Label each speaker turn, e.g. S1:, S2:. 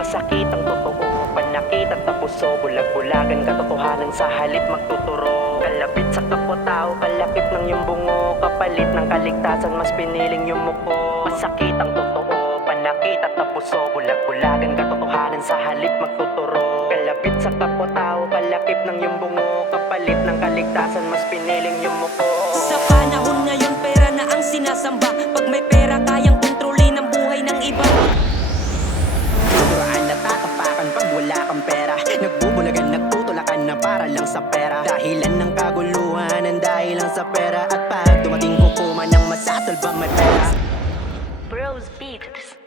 S1: Masakit ang totoo. Panakit at napuso Bulag-bulagan katotohanan sa halip magtuturo. Kalapit sa kapwa-tao Kalapit ng iyong bungo. Kapalit ng kaligtasan Mas piniling yung muko. Masakit ang totoo. Panakit at napuso Bulag-bulagan katotohanan sa halip magtuturo. Kalapit sa kapwa-tao Kalakip ng iyong bungo. Kapalit ng kaligtasan Mas piniling wala kang pera. Nagbubulagan, nagtutulakan na para lang sa pera. Dahilan ng kaguluhan ang dahilan sa pera. At pag dumating ko kuman ang masasalba may pera. Bros Beats